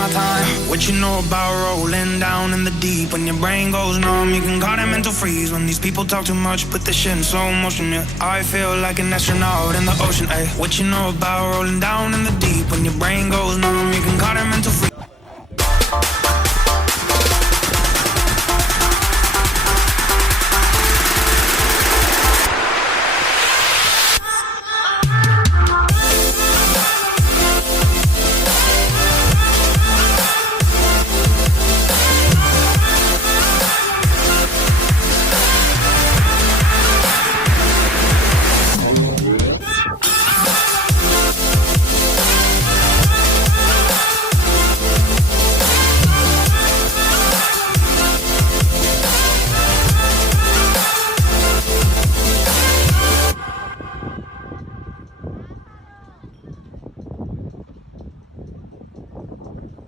my time. What you know about rolling down in the deep? When your brain goes numb, you can call it mental freeze. When these people talk too much, put this shit in slow motion, yeah. I feel like an astronaut in the ocean, ayy. What you know about rolling down in the deep? When your brain goes numb, you can call it mental freeze.